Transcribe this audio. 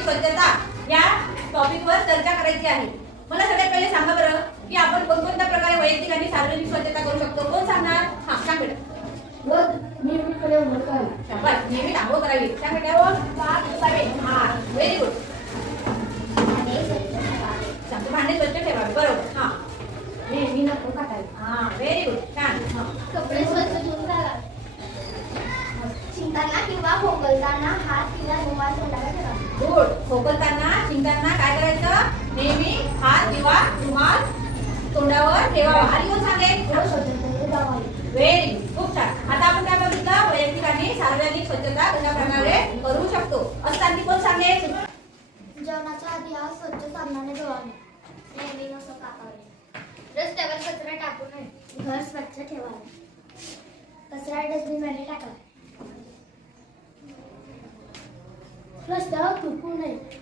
सार्वजनिक स्वच्छता या टॉपिकवर चर्चा करायची आहे। मला सगळ्यात पहिले सांगा बरं की आपण कोणत्या प्रकारे वैयक्तिक आणि सार्वजनिक स्वच्छता करू शकतो। कोण सांगणार? हां सांग बेटा। नियमितपणे अंघोळ करावी। शाबास, नियमित आंघोळ करावी। सांग बेटा। ओ हात पुसावे। हां व्हेरी गुड। सांग भांडे स्वच्छ ठेवावे। बरोबर। हां नेहमी नख कापावे। हां व्हेरी गुड। छान। हां कपडे स्वच्छ धुवून घालावे। शिंकताना किंवा खोकलताना हात किंवा रुमाल तोंडावर ठेवावा। गुड। खोकलताना शिंकताना काय करायचं? नेहमी हात किंवा रुमाल तोंडावर ठेवावा। आणि कोण सांगेल? स्वच्छतेने जावावे। व्हेरी गुड, खूप छान। आता आपण काय बघितलं? वैयक्तिक आणि सार्वजनिक स्वच्छता कशा प्रकारे करू शकतो। असताना कोण सांगेल? जेवणाच्या आधी हात स्वच्छ साबणाने धुवावे। नेहमी नख कापावे। रस्त्यावर कचरा टाकू नये। घर स्वच्छ ठेवावे। कचरा डस्टबिनमध्ये टाकावा। रस्त्यावर थुंकू नये।